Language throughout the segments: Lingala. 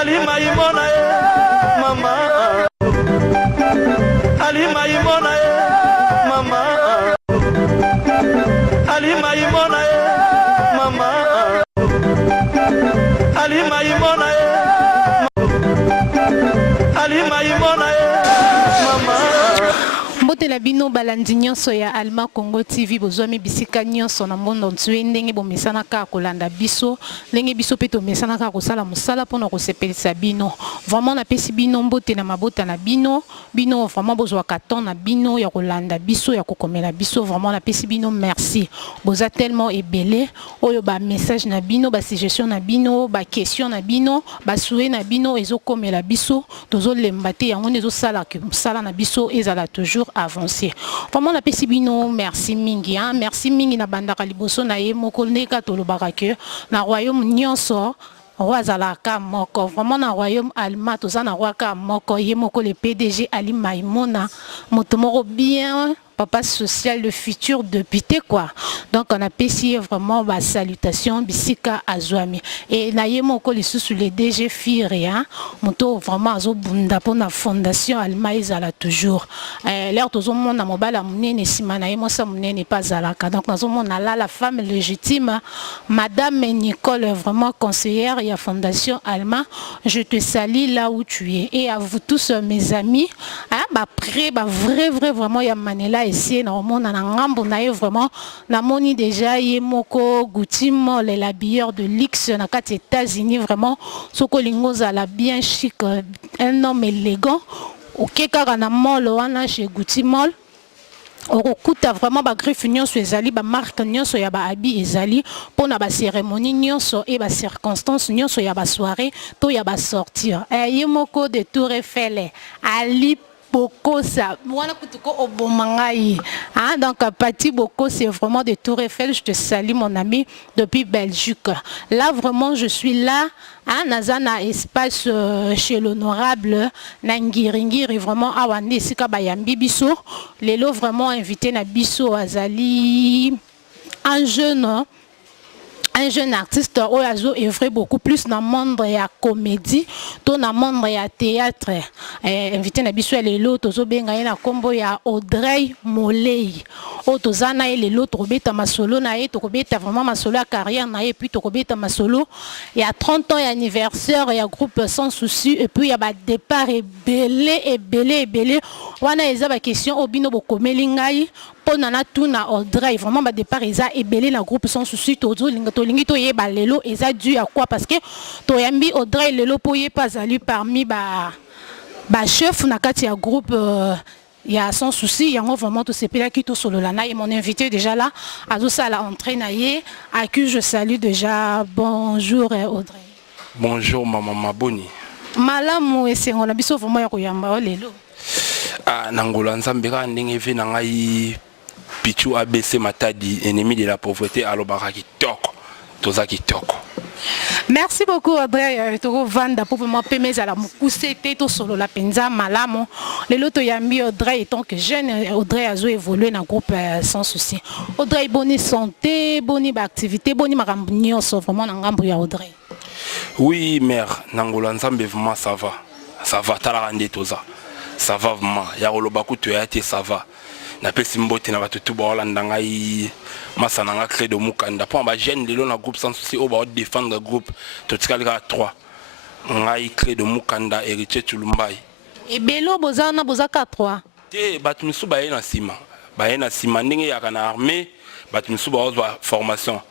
Ali Maimona mama Ali Maimona mama Ali Maimona mama Ali Maimona Ali Maimona mama. Mbote la bino balandi nyonso ya Alma Congo TV bozwami bisika nyonso na mondo ntue ndenge bomesana ka kolanda biso ndenge biso pe tomesana ka kosala mosala mpona kosepelisa bino vraiment napesi bino mbote na mabota na bino vraiment bozwaka temps na bino ya kolanda biso ya kokomela biso vraiment napesi bino merci boza tellement ebele oyo ba message na bino ba suggestion na bino ba question na bino ba souhait na bino ezokomela biso tozolemba te yango ezosala ke mosala na biso ezala toujours avancer. Vraiment na pesi bino merci mingi hein, merci mingi na bandaka liboso na ye moko ndeka tolobaka ke na royaume nyonso Roazalaka moko vraiment na royaume Alma toza na roaka moko ye moko le PDG Ali Maimona moto moko bien papa social, le futur député quoi. Donc on a payé vraiment ma salutation bisika azwami et naye moko li sous les DG Firia moto vraiment azo bunda pour la fondation Alma ezala toujours l'air tozo mona mobala munene sima naye mosa munene pas alaka donc nazo mona là la femme légitime madame Nicole vraiment conseillère ya fondation Alma. Je te salue là où tu es et à vous tous mes amis hein ba près ba vrai vraiment ya manela ici na mona na ngambo na ye vraiment na moni déjà ye moko Goutimo le l'habilleur de luxe na kati États-Unis vraiment soko lingoza la bien chic un homme élégant OK kaka na mall wana chez Goutimo okuta vraiment ba griffe nyonso ezali ba marque nyonso ya ba habit ezali pona ba cérémonie nyonso et ba circonstances nyonso ya ba soirée to ya ba sortir ye moko de Tour Eiffel Ali Boko ça voilà kutuko obomangai hein donc Pati Boko c'est vraiment de Tour Eiffel. Je te salue mon ami depuis Belgique. Là vraiment je suis là hein nazana espace chez l'honorable Nangiringiri vraiment awande sika bayambi biso lelo vraiment invité na biso azali un jeune artiste oyazo œuvre beaucoup plus dans le monde de la comédie, dans le monde de la théâtre. Invité na biso lelo tozo benga na kombo ya Audrey Molei. O tozana lelo tobeta masolo na ye tobeta vraiment masolo ya carrière na ye puis tobeta masolo il y a 30 ans anniversaire il y a groupe Sans Souci et puis il y a ba départ et belé wana eza ba question obino bokomeli ngai ponana tuna Audrey vraiment ba départ eza ebelé na groupe Sans Souci tolingi to yeba lelo eza dû à quoi parce que toyambi Audrey lelo po ye pas ali parmi ba chef na kati ya groupe il y a Sans Souci yango vraiment to sepela ki to solo lana et mon invité déjà là azosa la entrée na ye à qui je salue déjà. Bonjour Audrey. Bonjour maman Maboni. Malamu esengo na biso vraiment ya koyamba lelo Nangola nzambe ka ndenge ve na ngai Pichu ABC Matadi ennemi de la pauvreté alobaka kitoko toza kitoko. Merci beaucoup Audrey to vanda pour moi permettre à la mousser to solo la penza malamo lelo to yambi Audrey étant que jeune Audrey a évolué dans groupe Sans Souci. Audrey bonne santé bonne activité bonne makambo nyonso vraiment na ngambo ya Audrey. Oui mère nangola nzambe vraiment ça va tala rande toza ça va vraiment ya koloba kutu ya te ça va na pesi mbote na batutu ba olanda ngai masana nga créé de mukanda pour ba jeune lelo na groupe Sans Souci o ba défendre groupe totikalika 3 ngai créé de mukanda héritier Tulumbai et belo bozana bozaka 3 te batu misu ba na sima ndenge ya kana armée batu misu ba ozwa formation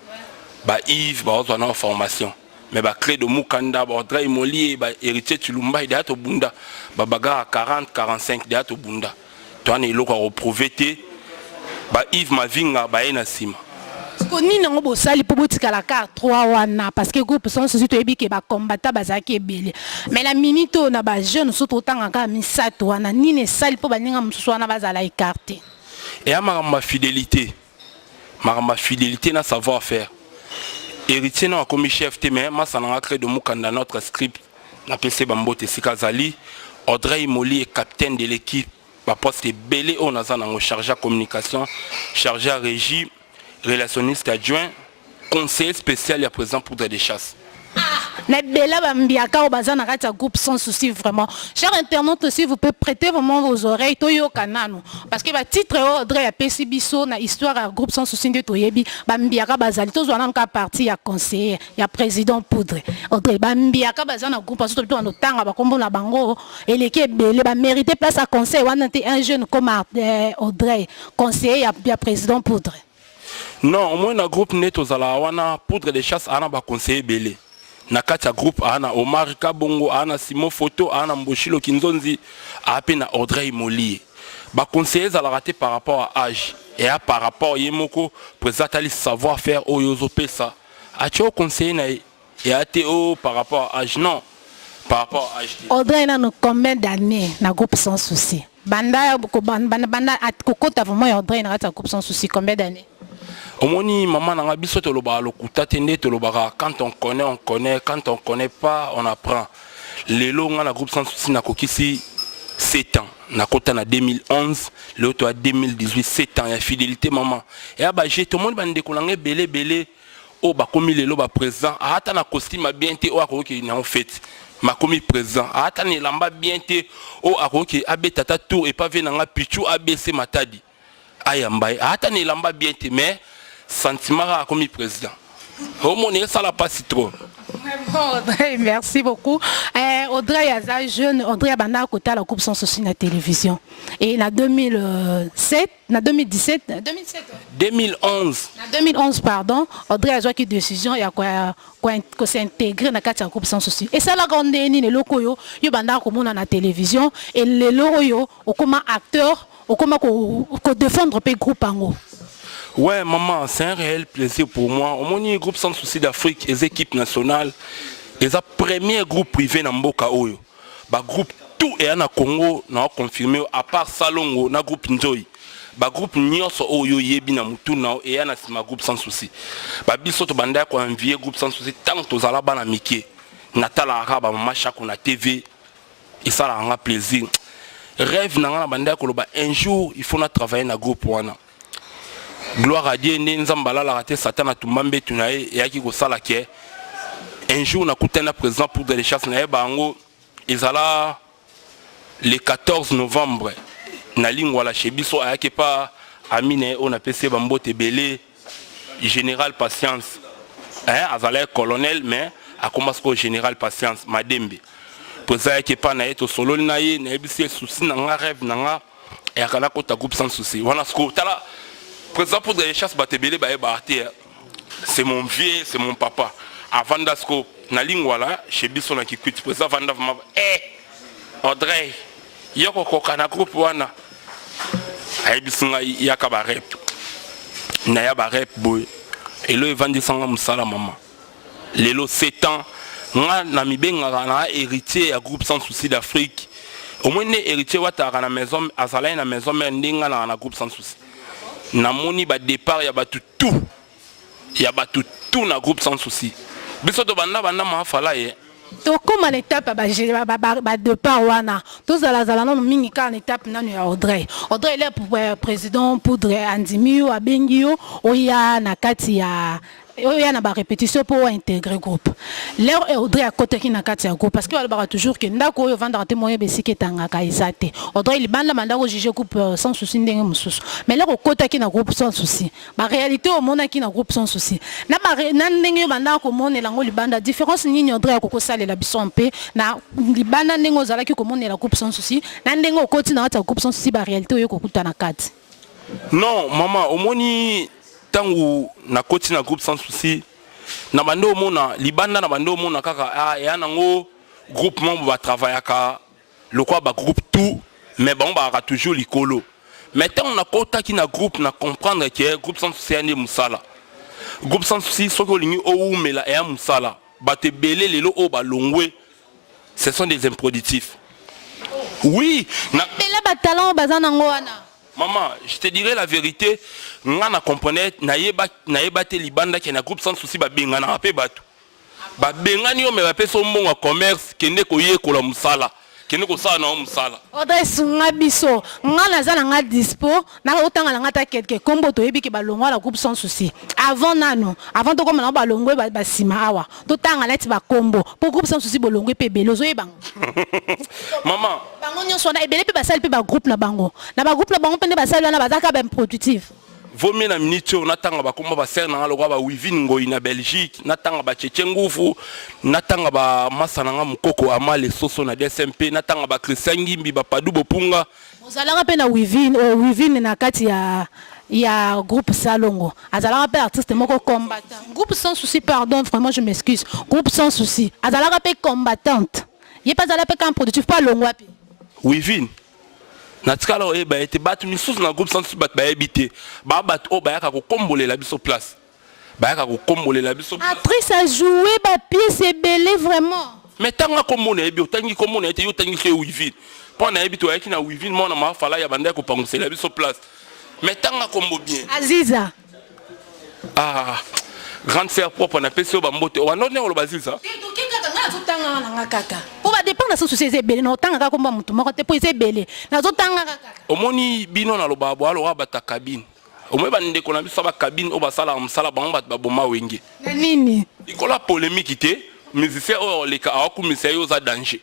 ba Yves ba ozwa na formation mais ba créé de mukanda ba Audrey Molei ba héritier Tulumbai de ato bunda ba baga 40 45 de ato bunda to ana iloko reprouver te ba Yves Mavinga ba ena sima koni nango bosali po botika la carte 3 wana parce que groupe Sans Souci to ebi ke ba combattant bazaki ebele mais la minute na ba jeune soto tanga ka misato wana nini sali po baninga mususu wana bazala écarté et à ma fidélité na savoir faire héritier na comme chef te mais ma sananga créé de mukanda notre script na PC Bambote Sikazali Audrey Molei est capitaine de l'équipe ba poste belé on a zanango chargé à communication chargé à régie relationniste adjoint conseiller spécial et à présent pour des chasses Na bela bambiaka au bazana kati groupe sans souci vraiment. Chers internautes aussi, vous pouvez prêter vraiment vos oreilles toyo kanano parce que ba titre Audrey ya pesi biso na histoire à groupe sans souci de toyebi bambiaka bazali to zwana ka parti ya conseiller ya président Poudre. Audrey bambiaka bazana groupe parce que to ndo tanga ba kombo na bango eleke bele ba mériter place à conseil wana un jeune comme Audrey conseiller ya président Poudre. Non, au moins na groupe neto zala wana Poudre de chasse ana ba conseiller belé. Na kati groupe ana Omar Kabongo ana Simon Photo ana Mboshilo Kinzonzi ape na Audrey Molie. Ba conseiller zala raté par rapport à âge et à par rapport yemoko présente ali savoir faire oyozo pesa. A tu conseiller na et a Théo par rapport à âge non par rapport à âge. Audrey na combien d'années na groupe sans souci. Banda banda kokota vraiment Audrey na kati groupe sans souci combien d'années. Omoni maman na biso to loba lokuta tende to loba quand on connaît quand on connaît pas on apprend. Lelo nga na groupe sans souci na kokisi 7 ans na kota na 2011 le to à 2018 7 ans ya fidélité maman et aba j'ai tout monde bande ko langue belé o ba komi lelo ba présent ata na costume bien té o akoki na en fait ma komi présent ata ni lamba bien té o akoki abe tata tour et pas venanga pichu abc matadi ayambai ata ni lamba bien té mais sentiment comme président. Audrey, ça l'a pas si trop. Audrey, merci beaucoup. Audrey Aza jeune, Audrey Abanda côté la coupe sans souci na télévision. Et en 2007, en 2017, 2011. En 2011 pardon, Audrey a joué une décision et a quoi s'intégrer dans la coupe sans souci. Et ça la grande ni les locaux yo banda comme on a na télévision et les locaux yo comme acteur, comme ko défendre le groupe en haut. Ouais, maman, c'est un réel plaisir pour moi. Au moins, groupe sans souci d'Afrique, les équipes nationales, les premier groupe privé dans Mboka Oyo. Bah groupe tout est en Congo, n'a confirmé à part Salongo, na groupe Njoy. Bah groupe Nyos Oyo yebi na mutu na et en asima groupe sans souci. Bah biso to banda ko envier groupe sans souci tant to zala bana miki. Natala araba mama chaque na TV. Et ça la rend plaisir. Rêve na banda ko ba un jour il faut na travailler na groupe wana. Gloire à Dieu, Nzambala la raté Satan a tout mambé tunae et à qui go sala qui un jour on a coûté un présent pour des chasses na bango ezala le 14 novembre na lingwala chebiso a qui pas amine on a PC bambote belé général patience hein azala colonel mais a commencé au général patience madembe pour ça qui pas na eto solo na ye na ebisi souci na nga rêve na nga et akala ko ta groupe sans souci wana sko tala président pour des chasses batebele c'est mon vieux, c'est mon papa. Avant d'asco, na lingwala, chez Bisson qui quitte président Vanda Audrey, yoko kokana groupe wana. Ay Bisson yaka ba rep. Na ya ba rep boy. Et le vandi sanga musala maman. Lelo 7 ans, nga na mibenga na héritier à groupe sans souci d'Afrique. Au moins héritier wata na maison, azala na maison mais ndinga na groupe sans souci. Namoni ba départ ya batu tout na groupe sans souci biso to banda ma fala ye to comme l'étape ba départ wana to zala non mingi ka l'étape nanu ya Audrey il est pour président Poudre Andimio abengio oya na kati ya oya na ba répétition pour intégrer groupe l'air Audrey à côté qui na kati ya groupe parce que va toujours que ndako oyo vendre témoin besiki tangaka isate Audrey il banda mandako juger groupe sans souci ndenge mususu mais là au côté qui na groupe sans souci ba réalité au monde qui na groupe sans souci na ndenge banda ko mona lango libanda différence nini Audrey ko sala la biso mpe na libanda ndenge ozala ki ko mona la groupe sans souci na ndenge au côté na kati groupe sans souci ba réalité oyo ko kuta na kati non maman au moni tangu na koti na groupe sans souci na bando mona libanda na bando mona kaka ya nango groupement va travailler ka le quoi ba groupe tout mais bon ba toujours likolo mais tant on a kota ki na groupe na comprendre que groupe sans souci ane musala groupe sans souci soko lingi o mela ya musala ba te belé lelo o ba longwe ce sont des improductifs oui na bela ba talent bazana ngwana. Maman, je te dirais la vérité, ngana comprenait naïba te libanda qui na groupe sans souci ba benga na pe batu. Ba benga ni o me ba pe so mbongo commerce kende ko ye ko la musala. kende kosala na mosala Audrey sunga biso nga nazala nga dispo na otanga nga ta quelque kombo to yebi ke balongwa la groupe sans souci avant nano avant to koma na balongwe ba sima awa to tanga leti ba kombo pour groupe sans souci bolongwe pe belozo yebang maman bango nyonso na ebele pe basali pe ba groupe na bango pe ne basali na bazaka ba productif vomi na minute on natanga ba komba ba ser na lokwa ba wivin ngoi na Belgique natanga ba cheche ngufu natanga ba masana nga mukoko amale soso na DSMP natanga ba Christian Ngimbi ba Padu Bopunga ozalanga pe na wivin na kati ya groupe Salongo azalanga pe artiste moko combattant groupe sans souci pardon vraiment je m'excuse groupe sans souci azalanga pe combattante yé pas azala pe comme productif pas longwa pe wivin natikala o ba ete batu misusu na groupe sans souci bat ba habité ba bat o ba yaka ko kombolela biso place ba yaka ko kombolela biso actrice a joué ba pièce ebele vraiment mais tanga komona ebi otangi komona ete yo tangi ke wivin pona ebi to yaki na wivin mona ma fala ya banda ko pangusela biso place mais tanga kombo bien Aziza grande sœur propre na pesi o ba mbote o none o baziza tanga na kaka po ba dépend na so souci ebele na tanga ka komba mutu moko te po ebele na zo tanga kaka omoni bino na lobabo alo wa bata cabine omwe bande ko na biso ba cabine o basala msala bango bat baboma wenge na nini ikola polémique te musicien o leka akumisa yo za danger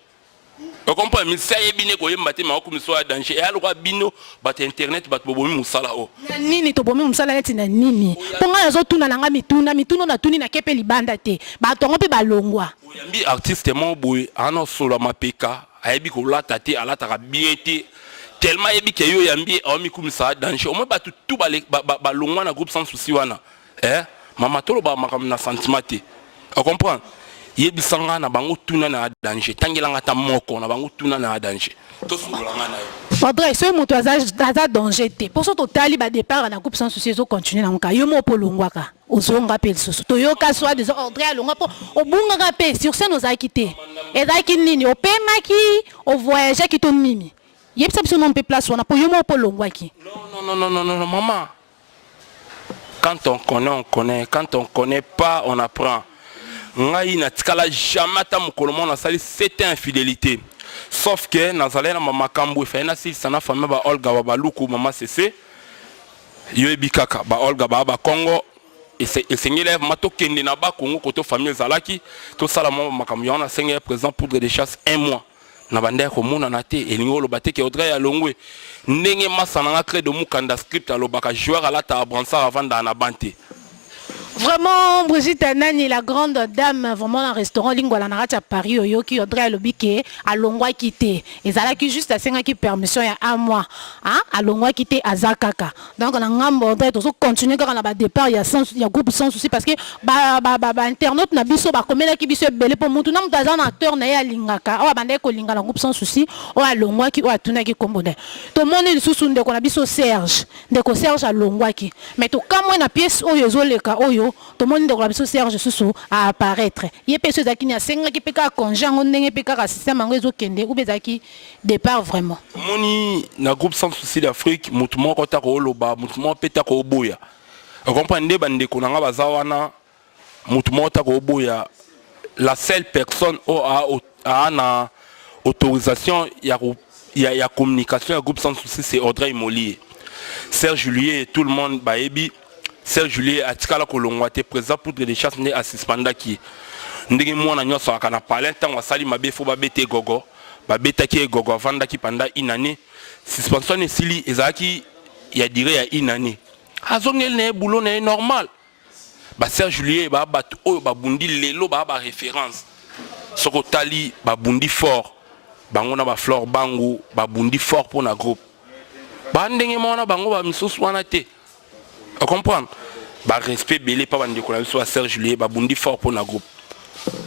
o comprend musicien yebine ko yemba te ma akumisa ya danger e alo kwa bino bat internet bat bobomi musala o na nini to bomi musala leti na nini ponga yazo tuna nanga mituna na tuni na kepe libanda te ba tongo pe balongwa oyambi artiste mo boy ana solo mapeka ayebi ko lata te alata ka biete tellement yebi ke yo yambi aomi kumisa danger omwe batu tu balongwa na groupe sans souci wana mama tolo ba makam na sentiment te o comprend yebi sanga na bango tuna na danger tangela ta moko na bango tuna na danger to sula ngana yo Audrey so moto aza danger te pour so totali ba départ na groupe sans souci zo continuer na nka yo mo polongwaka ozonga pe susu to yo ka soit des Audrey alonga po obunga pe sur scène ozaki te ezaki nini opemaki o voyager ki to mimi yebisa biso non pe place wana po yo mo polongwaki non maman quand on connaît quand on connaît pas on apprend ngai na tikala jamais ta mukolomo na sali c'était infidélité sauf que nazalé na mama kambu fa na sil sana famille ba Olga ba baluku mama cc yo ebikaka ba Olga ba Congo et sengele mato kende na ba Congo koto famille zalaki to sala mama makambu yana sengele présent poudre de chasse 1 mois na bande ko mona na te elingolo bateke Audrey ya longwe ndenge masana nga crée de mukanda script alobaka joueur ala ta bransa avant na bante. Vraiment, Brigitte Nani, la grande dame, vraiment, dans le restaurant Lingwala Naracha Paris, Oyo, qui Audrey Lobike, à Longwa quitté. Et ça, qui juste à 5 ans qui permission, il y a 1 mois, hein, à Longwa quitté à Zakaka. Donc, on a un Audrey, tout ça, continue quand on a départ, il y a groupe sans souci, parce que, internaute, na biso, combien qui biso, belé pour moutou, nam, un acteur, na ya Lingaka, ou abandé ko Lingala, groupe sans souci, ou à Longwa qui, ou à Tuna qui combodé. Tout le monde est sous de qu'on a biso Serge, de ko Serge à Longwa qui. Mais tout, quand moi, na pièce, Oyo, Zoleka, Oyo, tout le monde de la Serge Soussou à apparaître. Il y a personne qui a 5 ans qui peut congé, on n'est pas un système en réseau qui est départ vraiment. Moni na groupe sans souci d'Afrique, mutumo kota ko loba, mutumo peta ko boya. Vous comprenez bande ko nanga bazawana, mutumo ta ko boya. La seule personne a na autorisation ya communication à groupe sans souci c'est Audrey Molier. Serge Juliet et tout le monde baebi. Serge Juliet a tikala kolongwa te présent pour des chasses ne asispanda ki ndenge mwana nyoso akana parler tant wasali mabe fo babete gogo babeta ki gogo vanda ki panda inane suspension ne sili ezaki ya dire ya inane azongel ne boulot ne normal ba Serge Juliet ba bat o ba bundi lelo ba référence soko tali ba bundi fort bango na ba fleur bango ba bundi fort pour na groupe ba ndenge mwana bango ba misusu wana te. On comprend. Bah respect belé pas bande ko soit Serge Juliet ba bundi fort pour na groupe.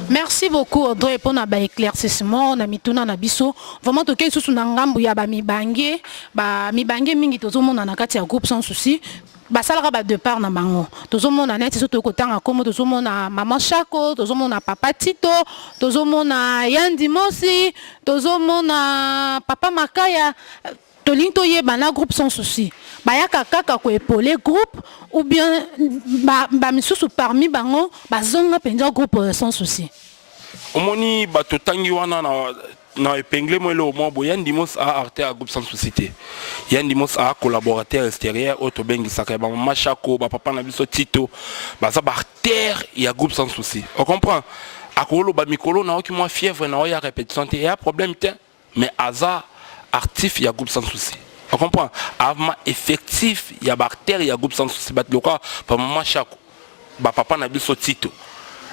Merci beaucoup Audrey pour na ba éclaircissement na mituna na biso. Vraiment to ke susu na ngambu ya ba mibange mingi tozo mona na kati ya groupe sans souci. Ba salaka ba départ na bango. Tozo mona net soto ko tanga komo tozo mona maman Chako, tozo mona papa Tito, tozo mona Yandi Mosi, tozo mona papa Makaya. Tolinto ye bana groupe sans souci. Bayaka kaka ko épauler groupe ou bien ba misusu parmi bango bazonga penja groupe sans souci. omoni bato tangi wana na épinglé moi le moins boyan dimos a arte à groupe sans société yan dimos a collaborateur extérieur auto bengi saka ba machako ba papa na biso Tito ba za artère ya groupe sans souci on comprend akolo ba mikolo na oki moi fièvre na ya répétition il y a problème mais aza artif ya groupe sans souci on comprend avant effectif ya artère ya groupe sans souci bat loka ba machako ba papa na biso Tito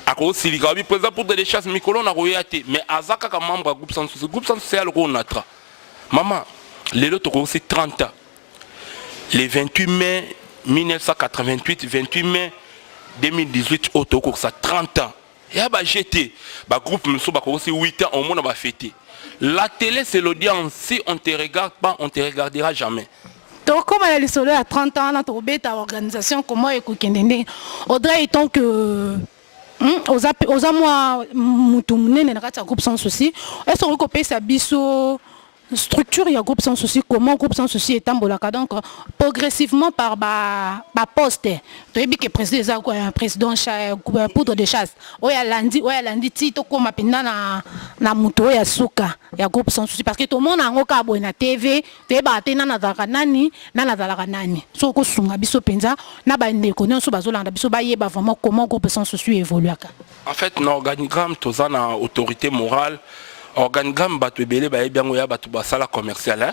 ako silika bi président pour des chasses mikolo na royate mais azaka ka membre groupe sans souci à le natra maman les autres aussi 30 ans le 28 mai 1988 28 mai 2018 auto ko ça 30 ans et ba jeté ba groupe nous ba aussi 8 ans au monde ba fêter la télé c'est l'audience si on te regarde pas on te regardera jamais. Donc, comme elle est solo à 30 ans, notre bête organisation, comment est-ce Audrey, étant que aux amours moutoumné n'a groupe sans souci est-ce qu'on peut sa biso structure il y a groupe sans souci comment groupe sans souci est tambolaka donc progressivement par ba poste to yebi que président poudre de chasse oya landi Tito comme pinda na muto ya suka ya groupe sans souci parce que tout le monde a ngoka boy na TV te ba tena na nani so ko sunga biso penza na ba ndeko nyonso bazolanda biso ba yeba vraiment comment groupe sans souci évolue en fait no organigramme toza na autorité morale organigramme bato ebele ba bien oya bato basala commercial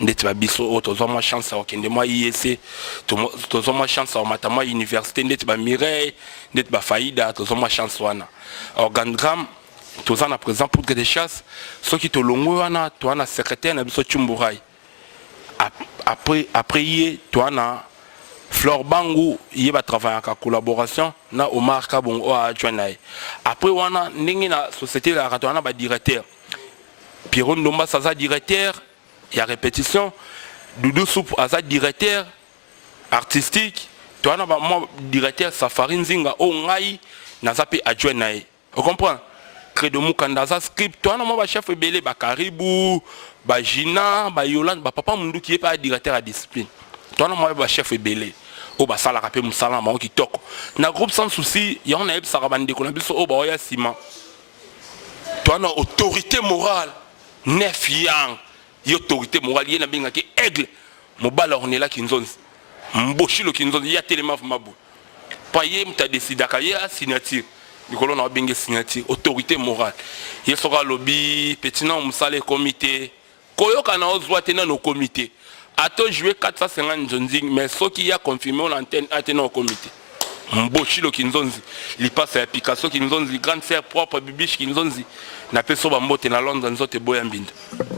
ndeti ba biso tozo ma chance au kende moi IEC tozo ma chance au matama université ndeti ba Mireille ndeti ba Faïda tozo ma chance wana organigramme toza na présent pour des chasses ceux qui to longo wana to wana secrétaire na biso Chumburai après yé to wana Flore Bangu yé ba travailler en collaboration na Omar Kabon o adjoinaye après wana ndingi na société la to wana ba directeur Pierron Ndomba saza directeur il y a répétition Doudou Soup aza directeur artistique to wana ba moi directeur Safari Nzinga o ngai na zapi adjoinaye on comprend Credo Mukandaza script to wana moi ba chef ebele ba Karibu ba Gina ba Yolande ba papa mundu qui est pas directeur à discipline to wana moi ba chef ebele o ba sala rapé musala ma ki toko na groupe sans souci ya on a eu sarabande ko na biso o ba oya sima to wana autorité morale neuf yang y autorité morale y na binga ki aigle mobala on est là kinzonzi mboshilo kinzonzi ya telema mabu pa ye mta décida ka ya signature nikolo na binga signature autorité morale ye sera lobby petina musale comité koyoka na ozwa tena no comité ato jouer 450 Nzonzi mais ce qui a confirmé l'antenne a tenu au comité mboshilo kinzonzi li passe à Picasso kinzonzi grande sœur propre bibiche kinzonzi na peso ba mbote na Londres nzote boya mbinda.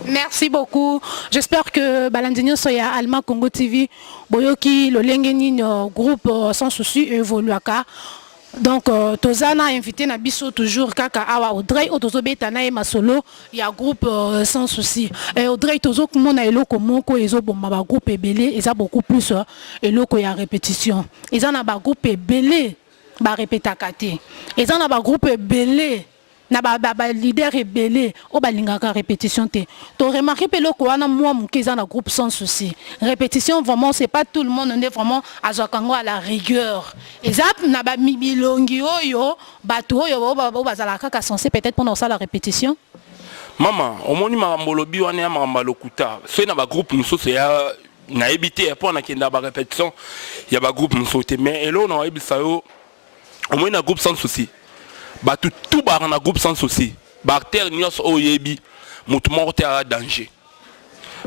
Merci beaucoup. J'espère que Balandinho Soya Alma Congo TV boyoki lo lengeni groupe sans souci évoluaka. Donc tozana invité na biso toujours kaka awa Audrey otozobeta na ema solo ya groupe sans souci et Audrey tozo komona eloko moko ezoboma ba groupe ebele eza beaucoup plus eloko ya répétition eza na ba groupe ebele ba répétaka te eza na ba groupe ebele na ba leader ebele o balingaka répétition te to remarquer peloko wana moi mukeza na groupe sans souci répétition vraiment c'est pas tout le monde on est vraiment azokango à la rigueur ezap na ba mibilongi oyo bato oyo bazalaka ka censé peut-être pendant ça la répétition maman omoni marambolobi wana ya marambalokuta so na ba groupe musoso ya na ebité pour na kenda ba répétition ya ba groupe musote mais elo na ebisa yo omoni na groupe sans souci bah tout bar na groupe sans souci bactère nyos oyebi mutu morte à danger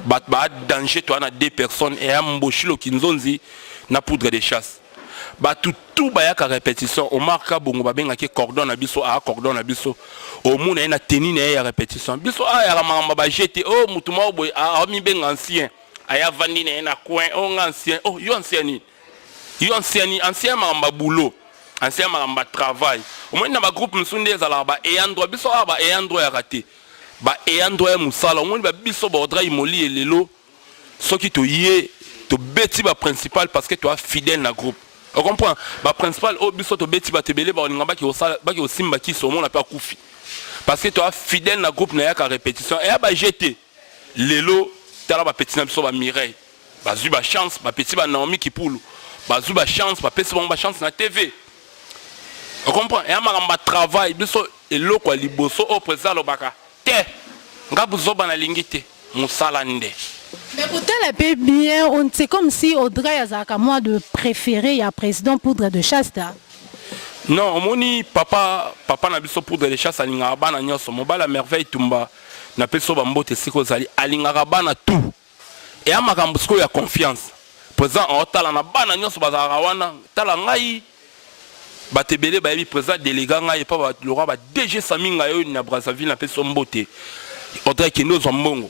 ba danger toi na deux personnes et amboshilo kinzonzi na poudre de chasse ba tout ba ya ka répétition o marka bongo ba benga ke cordon na biso a cordon na biso o muna na tenue na ya répétition biso a ya mamba ba jeter o mutu mo boy a mi benga ancien aya vandi na coin o ancien oh yo ancien mamba boulot ancien mamba travail au moins dans ma groupe msunde ezala ba eyandro biso ba eyandro ya raté ba eyandro ya musala au moins ba biso ba Audrey Moli elelo soki to yé to beti ba principal parce que tu es fidèle na groupe on comprend ba principal o biso to beti ba tebele ba ngamba ki osala ba ki osimba ki so mona pa kufi parce que tu es fidèle na groupe na ya ka répétition et ba jeté lelo tala ba petit na biso ba Mireille ba zu ba chance ba petit ba Naomi Kipulu ba zu ba chance ba pesi ba chance na TV. On comprend. Et à ma travail, eloko liboso au président lobaka te nga buzoba na lingite musala nde. Mais pour tel peu bien, c'est comme si Audrey Azaka moi de préférer à président poudre de chasse. Non, moni papa na biso poudre de chasse alinga bana nyoso mobala merveille tumba na peso bambote siko zali alinga bana tout. Et à makambo siko ya confiance. Président en tala na bana nyoso bazaka wana tala ngai batebele ba yebi président délégué ngai pa ba lora ba DG Saminga yo na Brazzaville na peso mbote. Audrey kendo zo mbongo.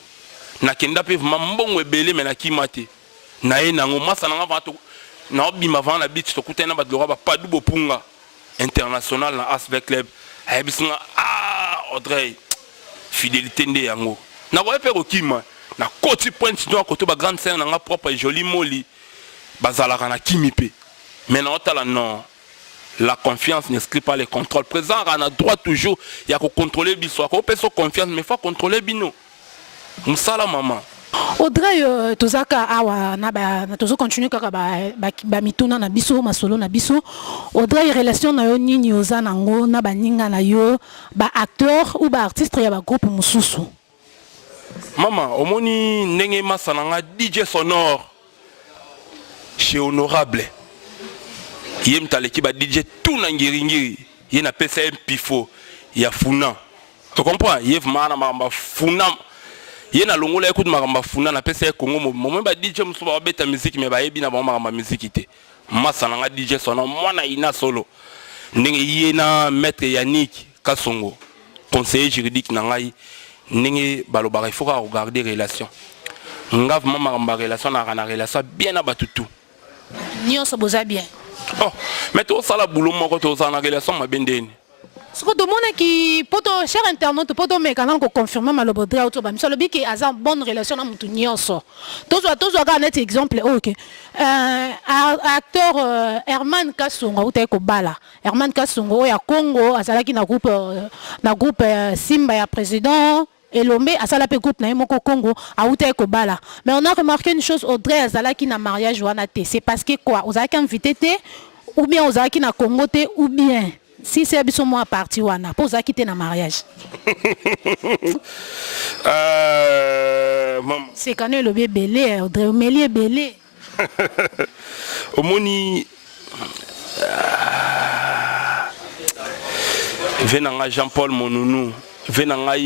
Na kenda pe mbongo ebele me na kimate. Na ye nango masa nanga vato na obima vana na beach to kutena ba lora ba padu bopunga international na Asvel Club. Ayebisinga Audrey fidélité nde yango. Na ko pe kokima na koti point do côté ba grande scène nga propre joli moli bazalaka na kimipe. Mais na otala non. La confiance n'inscrit pas les contrôles. Président on a droit toujours il y a que contrôler biso, ko peso confiance mais faut contrôler bino. Musala maman. Audrey tozaka awa na tozo continuer kaka ba mituna na biso masolo na biso. Audrey relation na yo nini oza nango na baninga na yo ba acteur ou ba artiste ya ba groupe mususu. Maman, omoni ndenge masananga DJ sonore chez Honorable. Yem taleki ba DJ tout na ngiringiri. Ye na pesa pifo ya funa. Tu comprends? Yef mana mamba funa. Ye na longola écoute makamba funa na pesa Congo mo ba DJ musuba ba beta musique me ba yebi na ba makamba musique te. Masananga DJ sonore mwana ina solo. Ndenge ye na maître Yannick Kasongo, conseiller juridique na ngai. Ninge balobara il faut regarder relation. Ngave mama relation na relation bien na batutu. Nyonso boza bien. Oh, mais to sala boulot moko to za na relation mabendeni. Ce que tout le monde qui poto cher internaute poto me kana ko confirmer malobodra auto ba misalo bi ki aza bonne relation na mutu nyonso. Tozo ga net exemple OK. Acteur Herman Kasongo uta ko bala. Herman Kasongo ya Congo azalaki na groupe Simba ya président Elombe asala pe groupe na moko Congo auta ko bala. Mais on a remarqué une chose Audrey azalaki na mariage wana te. C'est parce que quoi? Ozalaki invité te ou bien ozalaki na Congo te ou bien si c'est biso moi parti wana pour ça quitter na mariage. C'est quand le bébé belé Audrey Mélier belé. Omoni venanga Jean-Paul Monounou, venanga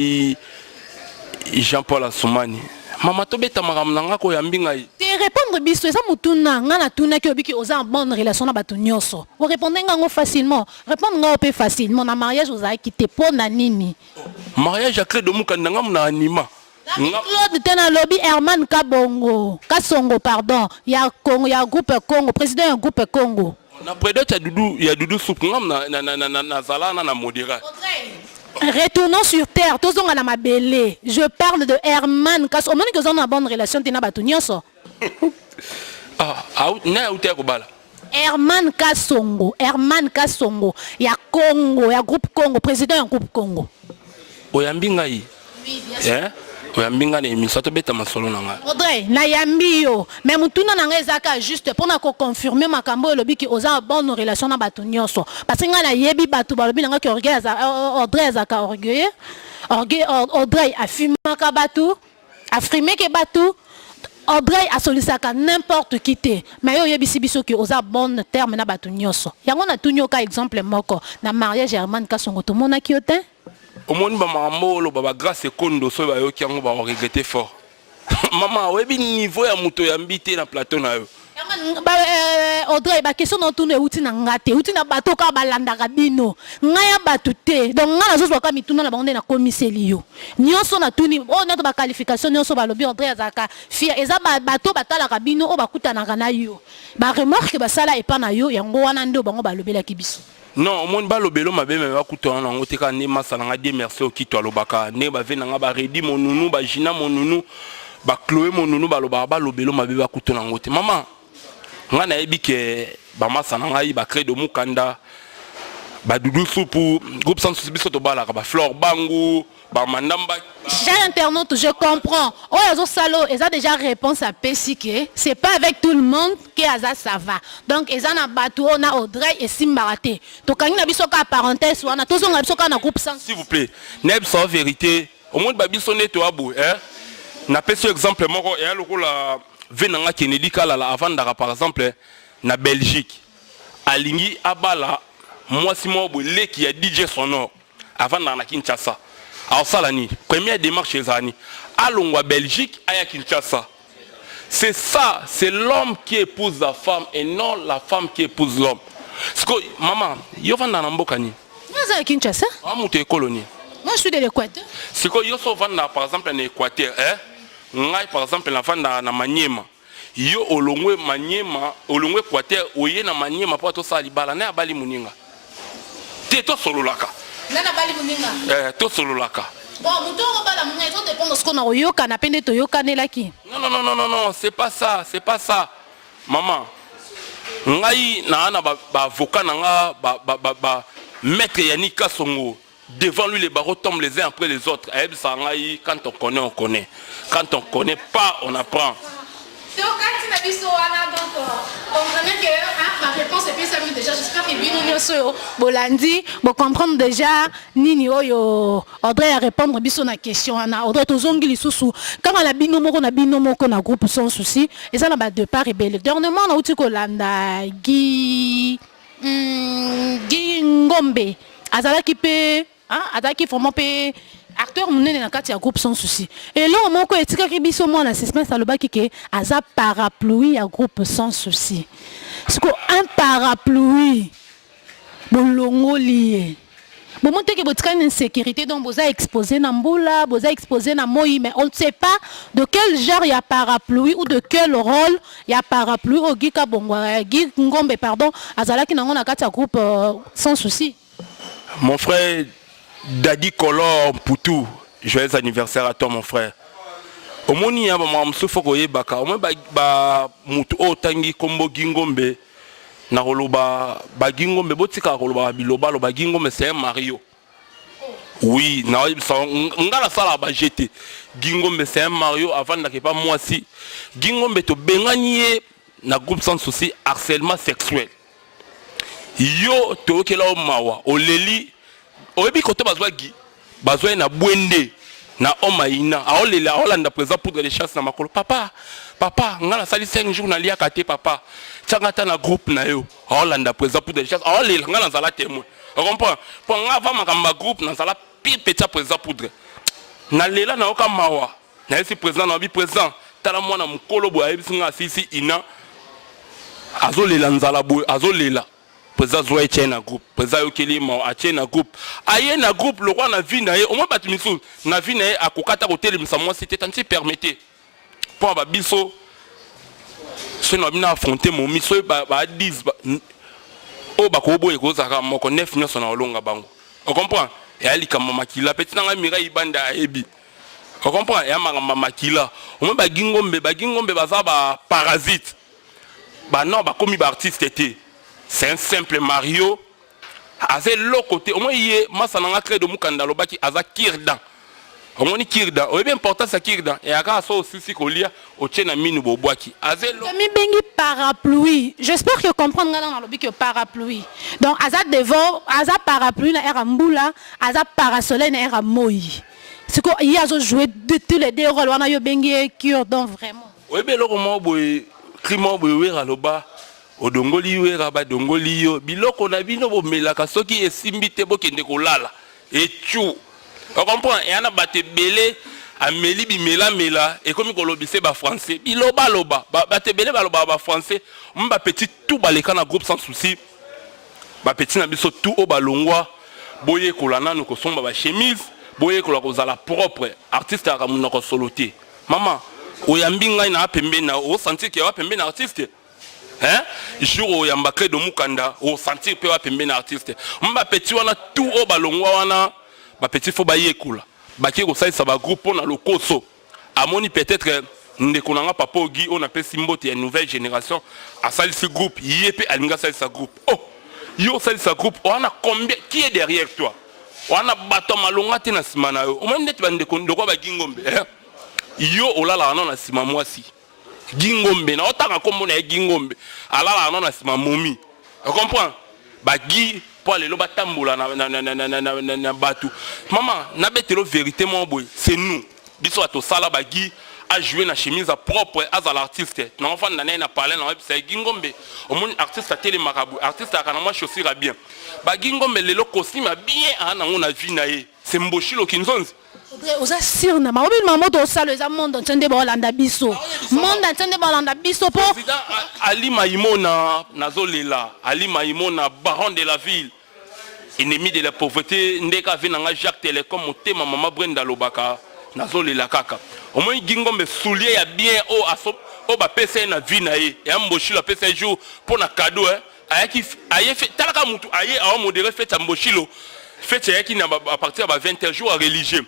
Jean-Paul Assoumani. Maman to beta makamnanga ko yambinga. Te répondre biso eza mutuna nga na tuna ki obiki oza en bonne relation na bato nyonso. O répondre nga facilement. Répondre nga peu facilement na mariage oza quitté pour na nini. Mariage a créé de mukanda nga mna anima. Claude tena lobby Herman Kasongo pardon. Ya Congo ya groupe Congo, président ya groupe Congo. Na prédate ya Doudou Soup nga na zalana na modérat. Retournons sur terre, tous on a la mabélé. Je parle de Herman Kasongo. Au moins que nous avons une bonne relation, tu n'as pas tout nyonso. Herman Kasongo, il y a Congo, il y a groupe Congo, président du groupe Congo. Oyambingai. Oui, bien sûr. Oyambinga ne misato beta masolo nanga. Audrey, na yambi yo. Mais mutuna nanga ezaka juste pour na ko confirmer makambo lobi ki oza bonne relation na batu nyonso. Parce que nga na yebi batu ba lobi nanga ki Audrey ezaka orgueil. Audrey afimaka batu, afrimé ke batu. Audrey a solisaka n'importe qui te. Mais yo yebi sibiso ki oza bonne terme na batu nyonso. Yango na tunyo ka exemple moko na mariage Herman Kasongo to mona ki ote. Au monde mamamolo baba grâce kondo so ba yo ki yango ba regretter fort. Maman webi niveau ya muto ya mbité na plateau na yo. Audrey ba question na tunu euti na ngate euti na bato ka balanda kabino ngaya batute donc ngala zo ka mituna na bango na komiseli yo nyonso na tuni o na to ba qualification nyonso ba lobi Audrey azaka fia eza bato batala kabino o bakuta na kana yo ba remarque ba sala epa na yo yango wana ndo bango ba lobela kibiso. Non, mon balobelo ma be me ba kutona na ngote ka ne masala nga di merci o kitwa lobaka ne ba vena nga ba redi mon nounou ba jina mon nounou ba Chloé mon nounou ba loba ba lobelo ma be ba kutona ngote maman nga na yebi ke ba masala nga yi ba créer de mukanda ba Doudou Soupou groupe sans souci biso to bala ka ba Flore Bango ba Mandamba. Cher internaute, je comprends. Oh, Azo Salo, ils ont déjà réponse à Pessiké. C'est pas avec tout le monde que Aza ça va. Donc, ils ont Batou, on a Audrey et Simbaraté. Donc, quand on a biso ka parenthèse, on a tous on a biso ka na groupe sans. S'il vous plaît, neb sans vérité. Au moins ba biso neto abou, hein. Na pesi exemple moko et aloko la venanga Kennedy kala la avant d'ara par exemple na Belgique. Alingi abala moi si moi bolé qui a DJ sonore avant d'ana Kinshasa. Alors ça l'année, première démarche chez Zani. Allons à Belgique, à Kinshasa. C'est ça, c'est l'homme qui épouse la femme et non la femme qui épouse l'homme. Parce que maman, yo van dans Mbokani. Moi je suis à Kinshasa. Ah mon t'es colonie. Moi je suis de l'Équateur. C'est que yo so van par exemple en Équateur, hein. Ngai par exemple la van na Maniema. Yo olongwe Maniema, olongwe Équateur, oye na Maniema pour to sa libala na bali muninga. Te to solo laka. Nana bali muninga. To solo laka. Bon, mouton bala muninga, ils ont dépend de ce qu'on a oyoka na pende to yoka ne laki. Non, c'est pas ça, c'est pas ça. Maman, ngai na ana ba avocat na nga ba maître Yannick Kassongo. Devant lui les barreaux tombent les uns après les autres. Quand on connaît, on connaît. Quand on connaît pas, on apprend. C'est au cas où tu as vu ça, donc comprenez que ma réponse est plus simple déjà. J'espère que Bino Nyoso Bolandi vous comprendre déjà Nini Oyo Audrey à répondre biso na question ana Audrey tozongi lisusu quand on a Bino moko na groupe sans souci et ça na de part rebelle. Dernièrement na uti ko landa Guy Ngombe azalaki pe azalaki vraiment pe acteur munene na kati ya groupe sans souci et là moko etikaki biso mo na suspense alobaki ke aza parapluie ya groupe sans souci siko un parapluie bolongoli bon monte ke botikani insécurité donc boza exposé na mbula boza exposé na moi mais on ne sait pas de quel genre ya parapluie ou de quel rôle ya parapluie ogika bongwa Guy Ngombe pardon azalaki nango na kati ya groupe sans souci. Mon frère Daddy Color Poutou, joyeux anniversaire à toi mon frère. Au moins il y a un sofokoye baka, au moins ba mutu otangi kombo Gingombe na roloba ba Gingombe botika roloba biloba lo ba Gingombe c'est un Mario. Oui, na ngala sala ba jeté. Gingombe c'est un Mario avant na pas moi si. Gingombe to benganie na groupe sans souci harcèlement sexuel. Yo to kela o mawa, o leli oyebi kote bazwa na bwende na omaina aolela aolanda présent poudre de chasse na makolo papa ngala sali 5 jours na lia kate papa tangata na groupe na yo aolanda présent poudre de chasse aolela ngala zala témoin on comprend pour ngava makamba groupe na zala petit présent poudre na lela na oka mawa na esi présent na bi présent tala mwana mukolo bo ayebi singa sisi ina azolela nzala bo azolela président Zoé tient un groupe, président Yokeli a tient un groupe. Aïe na groupe le roi na vie na au moins batimisou na vie na a kokata côté le moi c'était tant si permettez. Pour ba biso ce n'a bien affronter mon miso ba 10 o ba ko boye ko zaka moko 9 nyoso na olonga bango. On comprend? Et ali kama makila petit na mira ibanda ebi. On comprend? Et mama makila. Au moins ba Gingombe baza ba parasite. Ba non ba komi ba artiste était. C'est un simple Mario. Azé l'autre côté. Au moins, il est Massananga créé de Mukanda Lobaki Aza Kirdan. Au moins, Kirdan. Au bien important, c'est Kirdan. Et à ça aussi, si qu'on lit au Tchèna Minu Boboaki. Azé l'autre. Mais bengi parapluie. J'espère que comprendre dans le lobby que parapluie. Donc, Aza devant, Aza parapluie na era Mbula, Aza parasoleil na era Moi. C'est quoi, il y a joué de tous les deux rôles. On a eu bengi cure donc vraiment. Oui, mais là, on boy, criment boy, aloba. Odongoli wera ba dongoli yo biloko na bino bo melaka soki esimbite bo kende kolala et chou on comprend et ana bate belé ameli bi mela et comme kolobise ba français biloba loba bate belé ba loba ba français mba petit tout baleka na groupe sans souci ba petit na biso tout o balongwa boye kolana no ko somba ba chemise boye kola ko zala propre artiste aka munna ko soloté maman oyambi ngai na pembe na o sentir que wa pembe na artiste. Hein? Jour où yamba crée de Mukanda, au sentir peu à pembe na artiste. Mba petit wana tout au balongwa wana, ba petit faut bailler cool. Baki ko ça ba groupe on a le koso. Amoni peut-être ndekonanga papa Ogi on appelle Simbote une nouvelle génération. A ça ce groupe, yépe alinga ça groupe. Oh, Yo ça sa groupe, on a combien qui est derrière toi? On a bato malonga te na sima na yo. O même net bande ko ndoko ba Gingombe. Yo olala na sima mwasi. Gingombe na otaka kombo na Gingombe. Alala na sima momi. Tu comprends? Ba gi pour aller lo batambola na batu. Maman, na betelo vérité mon boy, c'est nous. Biso ato sala ba gi a joué na chemise propre à l'artiste. Na enfant na na parler na c'est Gingombe. Au moins artiste a télé marabout, artiste a kana chaussure bien. Ba Gingombe le lo costume bien ana ngona vie na ye. C'est Mboshilo Kinzonzi. Oza sir na ma obi mamoto osalo eza monde ntende ba Holanda biso. Monde ntende ba Holanda biso po. Président Ali Maïmona nazolela, Ali Maïmona baron de la ville. Ennemi de la pauvreté, ndeka venanga Jacques Télécom motema mama Brenda Lobaka nazolela kaka. Au moins Gingombe soulier ya bien o aso o ba pesa na vie na ye. Ya Mboshilo pesa jour pour na cadeau ayaki aye fait talaka mutu aye a modéré fait Mboshilo. Fait ayaki na à partir de 20 jours religieux.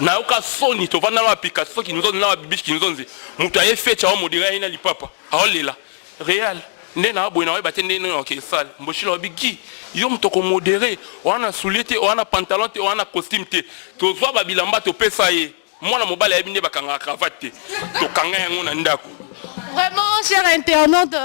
Na oka soni to vana application qui nous ont na bibish qui nous ont dit mutu aye fait cha modéré ina lipapa. Aolela. Réal. Nena boy na ba tende no OK sale. Mboshilo bigi. Yo mtoko modéré. On a soulier te, on a pantalon te, on a costume te. To zwa ba bilamba to pesa ye. Mwana mobala yebinde bakanga cravate. To kanga yango na ndako. Vraiment, cher internaute,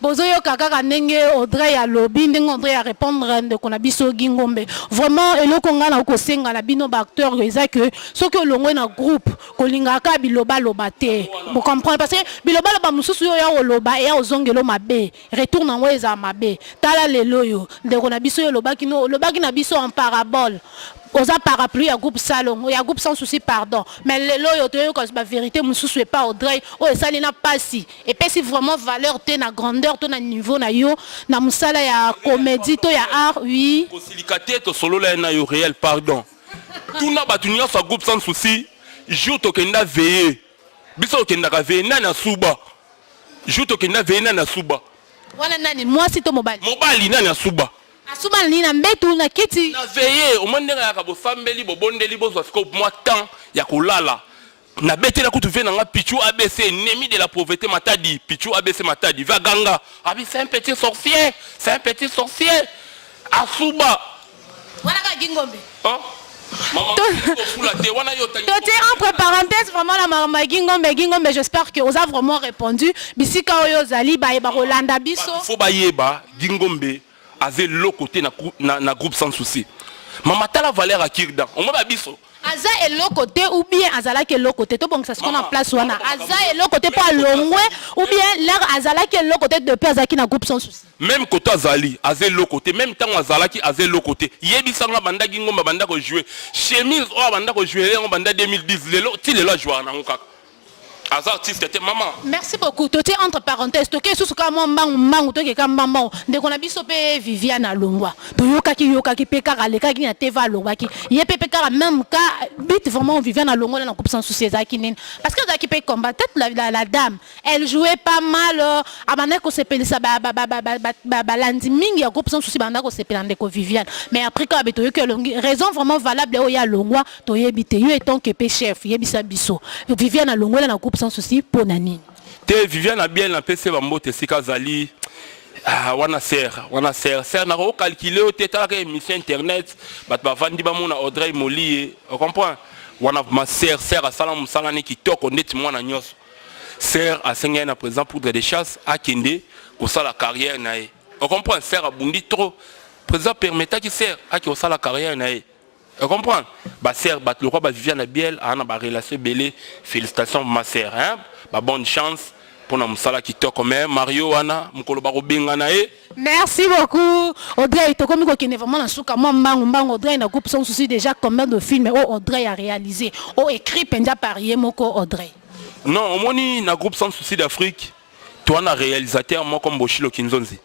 bozoyo kaka ndenge Audrey ya lobby, ndenge Audrey ya répondre de konabiso Gingombe. Vraiment, eloko nga na kosenga na bino ba acteur eza que soki olongwe na groupe kolingaka biloba loba te. Vous comprenez parce que biloba loba mususu yo ya oloba ya ozongelo mabe. Retour na ngo eza mabe. Tala lelo yo de konabiso yo lobaki no lobaki na biso en parabole. Oza parapluie ya groupe salon, ya groupe sans souci pardon. Mais lelo yo to yo ko ba vérité mususu pas Audrey, o esali na pasi. Et puis si vraiment valeur te na grandeur to na niveau na yo na musala ya comédie to ya art oui. Kosilikate to solo la na yo réel pardon. Tout na batunia sa groupe sans souci, jour to kenda veiller. Biso kenda ka veiller na suba. Jour to kenda veiller na suba. Wana nani moi si to mobile. Mobile na suba. Asuba ni na mbetu na kiti. Na veiller au monde ya ka bo fambeli bo bondeli bo so moi temps ya kolala. Na bete la kutu vena nga Pichou ABC ennemi de la pauvreté matadi Pichou ABC matadi va ganga abi c'est un petit sorcier Asuba wana ka Gingombe hein maman Toté entre parenthèses vraiment la maman Gingombe j'espère que vous avez vraiment répondu bisika oyo zali ba Rolanda biso faut ba yeba Gingombe avait le côté na groupe sans souci maman tala valeur à Kirdan on m'a biso Aza est l'autre côté ou bien Azala qui est l'autre côté. Tout bon que ça se qu'on en place ou Aza est l'autre côté pour l'ongwe ou bien l'air Azala qui est l'autre côté de Azaki na groupe sans souci. Même côté Azali, Azé l'autre côté, même temps Azala qui Azé l'autre côté. Yebi sanga banda Gingombe banda ko jouer. Chemise o banda ko jouer en banda 2010 lelo ti lelo jouer na ngaka. As artiste était maman. Merci beaucoup. Toté entre parenthèses, toké sous ka mbangu toké ka maman. De qu'on a biso pe Viviane Longwa. To yoka ki pe kara le ka ki na teva Longwa ki. Ye pe kara même ka bit vraiment Viviane Longwa na coupe sans souci ezaki nini. Parce que ezaki pe combattre la dame. Elle jouait pas mal abana ko sepeli sa balandi mingi ya coupe sans souci banda ko sepeli ndeko Viviane. Mais après ka beto yoka raison vraiment valable o ya Longwa to yebite yo étant que pe chef yebisa biso. Viviane Longwa na coupe sans souci pour nani te Viviane a bien la PC bambote sika zali wana ser na ko calculer o te ta émission internet bat ba vandi ba mona Audrey Molie on comprend wana ma ser a salam sangani ki toko net mwana nyos ser a sengena par exemple pour des chasses a kende ko sala carrière nae on comprend ser a bundi trop président permettait qui ser a ki sala carrière nae on comprend ba ser bat le roi ba Viviane Biel a na ba relation belé félicitations ma sœur hein ba bonne chance pour na musala qui to comme Mario wana mukolo ba robinga na e. Merci beaucoup Audrey to komi ko kene vraiment na suka mo mbangu Audrey na coupe sans souci déjà combien de films Audrey a réalisé écrit penja par Yemoko Audrey. Non omoni na groupe sans souci d'Afrique toi na réalisateur moi comme Mboshilo Kinzonzi.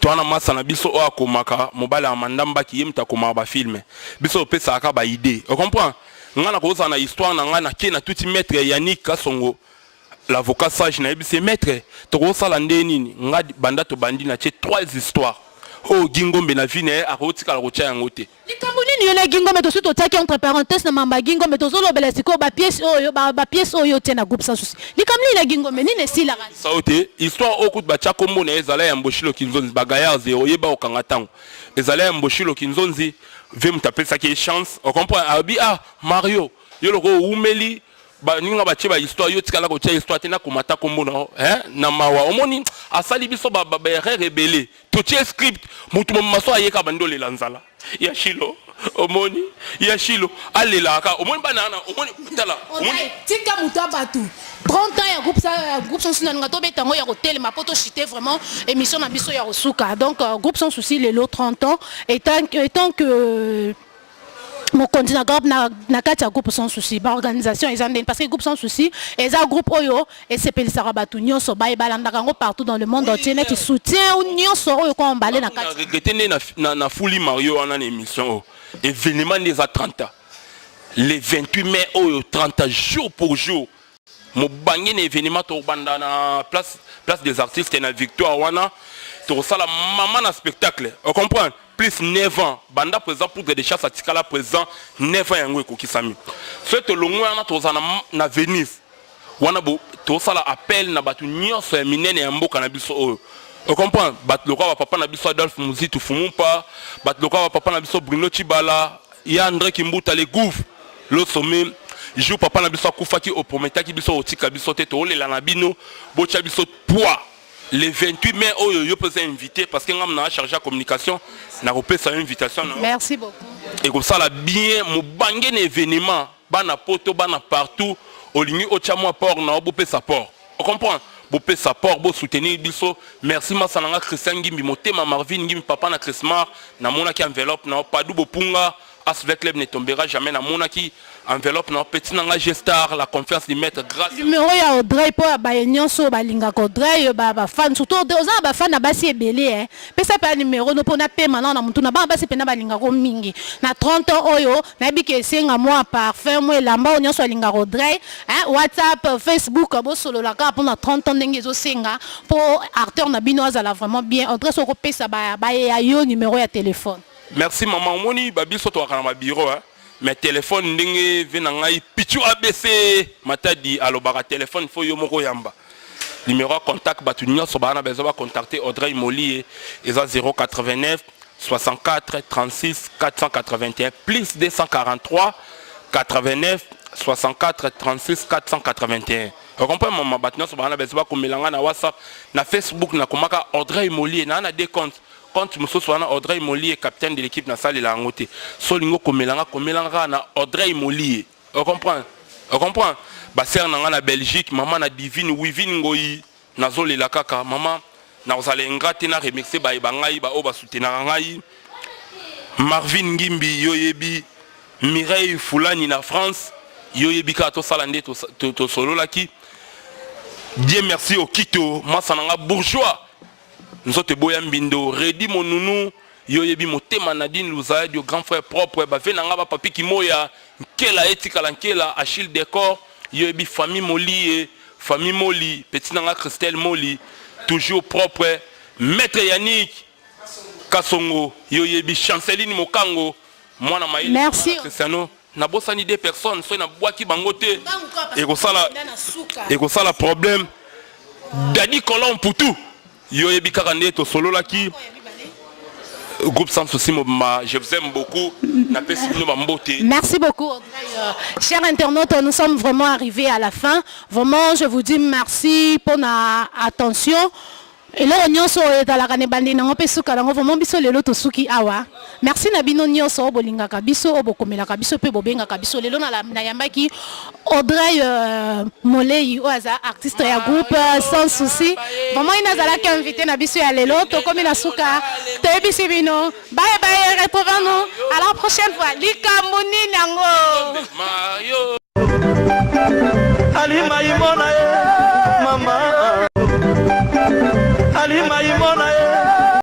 Toi na masa na biso o akomaka mobala mandamba ki yemta koma ba film biso pesa aka ba idée on comprend ngana ko za na histoire na ngana ke na tuti maître Yannick Kasongo l'avocat sage na bise maître to ko sala ndeni nga banda to bandi na che 3 histoires oh Gingombe na vine akotika la rocha yangote likambo nini yona Gingombe to suto taki entre parenthèses na mamba Gingombe to zolo bela siko ba pièce oyo te na groupe sans souci likambo nini na Gingombe nini sila rasi saote histoire okut ba chakombo na ezala ya mboshilo kinzonzi bagaya zero yeba okanga tango ezala ya mboshilo kinzonzi ve mutapesa ki chance on comprend abi Mario yoloko umeli ba ninga ba cheba histoire yo tikala ko tia histoire tena ko mata kombo na mawa omoni asali biso ba rebelle to tia script mutu maso ayeka bandole lanzala ya shilo omoni ya shilo alela ka omoni banana omoni tala omoni tika mutu abatu 30 ans ya groupe sans souci na to betango ya hotel ma poto chité vraiment émission na biso ya Rosuka donc groupe sans souci les 30 ans étant que mon continent na kati ya groupe sans souci ba organisation ezandeni parce que groupe sans souci eza groupe oyo esepelisaka bato nyonso balandaka ngo partout dans le monde entier qui soutient nyonso oyo ko embalé na kati regretter na fuli Mario wana na émission événement des 30 ans les 28 mai oyo 30 jours pour jour mo bangé na événement to banda na place des artistes na victoire wana to sala maman na spectacle on comprend plus 9 ans banda présent pour des chasses atikala présent 9 ans yango ekokisami soit longwa na tozana na Venise wana bo to sala appel na batu nyonso ya minene ya mboka na biso oyo on comprend bat lokwa ba papa na biso Adolphe Muzitu Fumumpa bat lokwa ba papa na biso Bruno Chibala ya André Kimbuta le gouffre le sommet joue papa na biso akufaki opometaki biso otika biso te to lela na bino bocha biso poids le 28 mai oyo yo peut invité parce que ngam na chargé à communication na repesa invitation merci beaucoup et comme ça la bien mo bangé na événement bana poto bana partout olingi ocha moi port na bo pesa port on comprend bo pesa port bo soutenir biso merci masananga Christian Ngimbi motema Marvin Ngimbi papa na Christmas na mona ki enveloppe na padu bopunga Asvec Club ne tombera jamais na mona ki enveloppe na petit nanga gestar la confiance du maître grâce numéro ya Audrey po ba nyonso balinga ko Audrey ba fan surtout oza ba fan na basi ebele pesa pa numéro no pona pema na mutu na ba basi pena balinga ko mingi na 30 ans oyo na biki esenga moi parfum moi lamba nyonso alinga ko Audrey WhatsApp Facebook bo solo la ka pona 30 ans ndenge zo senga po acteur na bino azala vraiment bien Audrey so ko pesa ba ya yo numéro ya téléphone. Merci maman moni babi soto kana ma bureau mais téléphone ndenge vena ngai pichu ABC matadi alobaka téléphone fo yo moko yamba numéro contact batu nyonso bana bezo ba contacter Audrey Moli eza 089 64 36 481 plus 243 89 64 36 481 on comprend maman batu nyonso bana bezo ba komelanga na WhatsApp na Facebook na komaka Audrey Moli na des comptes quand Mousso Soana Audrey Moli est capitaine de l'équipe nationale de la Angote. Solingo komelanga na Audrey Moli. On comprend? Basser nanga na Belgique, maman na Divine Wivine Ngoyi, nazole la kaka, maman na ozale ngate na remixer ba ibangai ba oba soutenir ngai. Marvin Ngimbi yoyebi, Mireille Fulani na France, yoyebi ka to salande to solo laki. Dieu merci au Kito, masananga bourgeois. Nous autres boya mbindo redi mon nounou yoyebi motema Nadine Louza du grand frère propre ba venanga ba papi ki moya kela etika lankela Achille Décor yoyebi famille Moli petit nanga Christelle Moli toujours propre maître Yannick Kasongo yoyebi Chanceline Mokango mwana maïli merci Cristiano na bosani des personnes so na boaki bangote et ko sala problème Dadi Colombe pour tout yoyebi kakande to solo laki groupe sans souci je vous aime beaucoup merci beaucoup chers internautes nous sommes vraiment arrivés à la fin vraiment je vous dis merci pour notre attention et là nyonso ezalaka ne bandi nango pe suka nango vraiment biso lelo to suki awa merci na bino nyonso obolingaka biso obokomelaka biso pe bobengaka biso lelo na yambaki Audrey Molei oaza artiste ya groupe sans souci vraiment inazalaka invité na biso ya lelo to komi na suka to ebisi bino bye bye retrouvons-nous à la prochaine fois likambo nini nango Ali Maimona mama Ali Maimona